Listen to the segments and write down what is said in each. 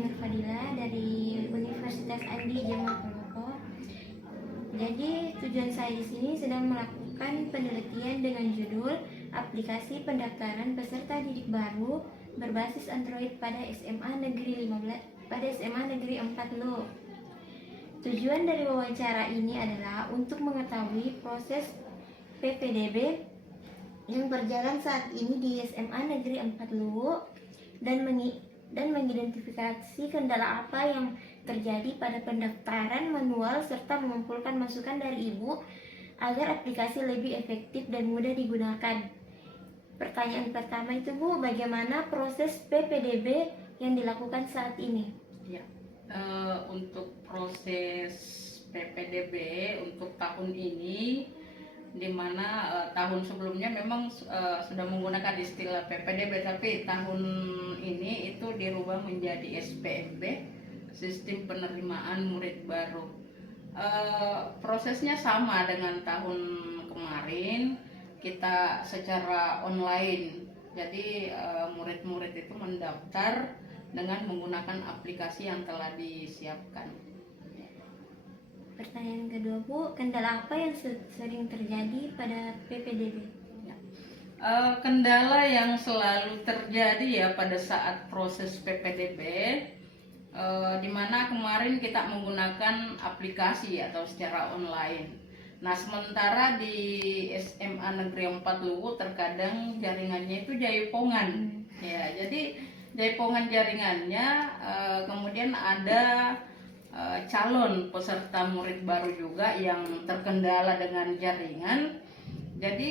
Nur Fadila dari Universitas Andi Jamal Polopo. Jadi tujuan saya di sini sedang melakukan penelitian dengan judul aplikasi pendaftaran peserta didik baru berbasis Android pada SMA Negeri 4 Lo. Tujuan dari wawancara ini adalah untuk mengetahui proses PPDB yang berjalan saat ini di SMA Negeri 4 Luwu dan mengidentifikasi kendala apa yang terjadi pada pendaftaran manual serta mengumpulkan masukan dari ibu agar aplikasi lebih efektif dan mudah digunakan. Pertanyaan pertama itu, Bu, bagaimana proses PPDB yang dilakukan saat ini? Ya, untuk proses PPDB untuk tahun ini, di mana tahun sebelumnya memang sudah menggunakan istilah PPDB, tapi tahun ini itu dirubah menjadi SPMB, Sistem Penerimaan Murid Baru. Prosesnya sama dengan tahun kemarin, kita secara online. Jadi murid-murid itu mendaftar dengan menggunakan aplikasi yang telah disiapkan. Pertanyaan kedua, Bu, kendala apa yang sering terjadi pada PPDB? Ya. Kendala yang selalu terjadi ya pada saat proses PPDB, di mana kemarin kita menggunakan aplikasi atau secara online. Nah, sementara di SMA Negeri 4 Luwu terkadang jaringannya itu jaipongan. Ya, jadi jaipongan jaringannya, kemudian ada calon peserta murid baru juga yang terkendala dengan jaringan. Jadi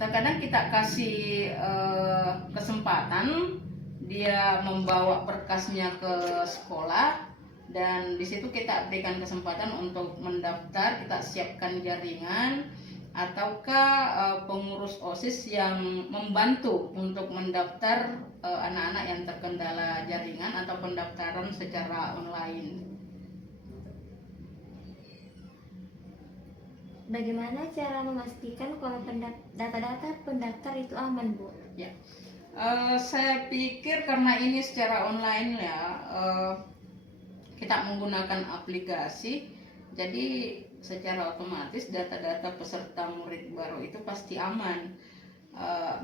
terkadang kita kasih kesempatan dia membawa berkasnya ke sekolah, dan di situ kita berikan kesempatan untuk mendaftar, kita siapkan jaringan, ataukah pengurus OSIS yang membantu untuk mendaftar anak-anak yang terkendala jaringan atau pendaftaran secara online. Bagaimana cara memastikan kalau data-data pendaftar itu aman, Bu? Ya, saya pikir karena ini secara online ya, kita menggunakan aplikasi, jadi secara otomatis data-data peserta murid baru itu pasti aman.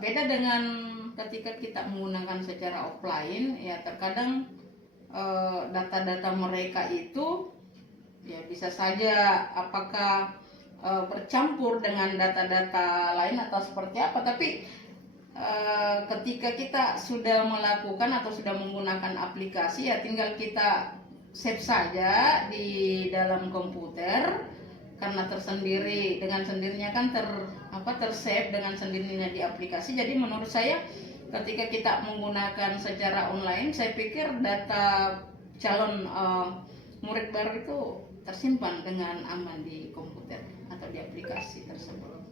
Beda dengan ketika kita menggunakan secara offline, ya terkadang data-data mereka itu ya bisa saja apakah bercampur dengan data-data lain atau seperti apa, tapi ketika kita sudah melakukan atau sudah menggunakan aplikasi, ya tinggal kita save saja di dalam komputer, karena tersendiri dengan sendirinya kan tersave dengan sendirinya di aplikasi. Jadi menurut saya ketika kita menggunakan secara online, saya pikir data calon murid baru itu tersimpan dengan aman di komputer atau di aplikasi tersebut.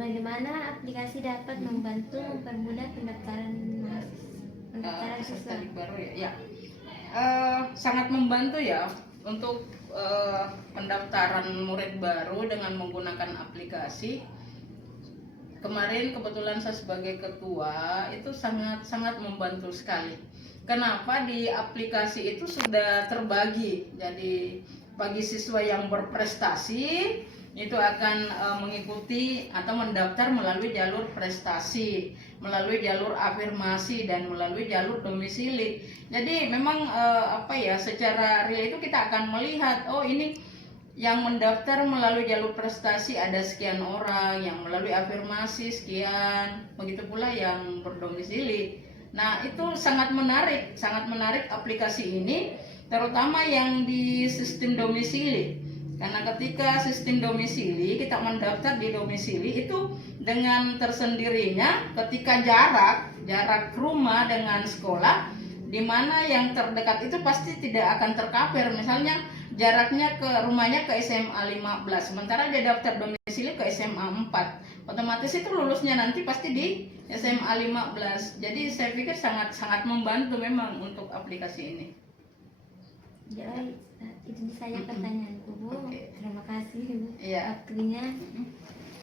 Bagaimana aplikasi dapat membantu mempermudah pendaftaran siswa baru ya? Sangat membantu ya untuk pendaftaran murid baru dengan menggunakan aplikasi. Kemarin kebetulan saya sebagai ketua itu sangat membantu sekali. Kenapa? Di aplikasi itu sudah terbagi. Jadi bagi siswa yang berprestasi itu akan mengikuti atau mendaftar melalui jalur prestasi, melalui jalur afirmasi, dan melalui jalur domisili. Jadi memang secara real itu kita akan melihat, oh ini yang mendaftar melalui jalur prestasi ada sekian orang, yang melalui afirmasi sekian, begitu pula yang berdomisili. Nah, itu sangat menarik aplikasi ini, terutama yang di sistem domisili. Karena ketika sistem domisili, kita mendaftar di domisili itu dengan tersendirinya, ketika jarak rumah dengan sekolah, di mana yang terdekat itu pasti tidak akan tercover. Misalnya jaraknya ke rumahnya ke SMA 15, sementara dia daftar domisili ke SMA 4. Otomatis itu lulusnya nanti pasti di SMA 15. Jadi saya pikir sangat membantu memang untuk aplikasi ini. Ya, itu saja pertanyaanku, Bu. Okay. Terima kasih, Bu, Ya. waktunya.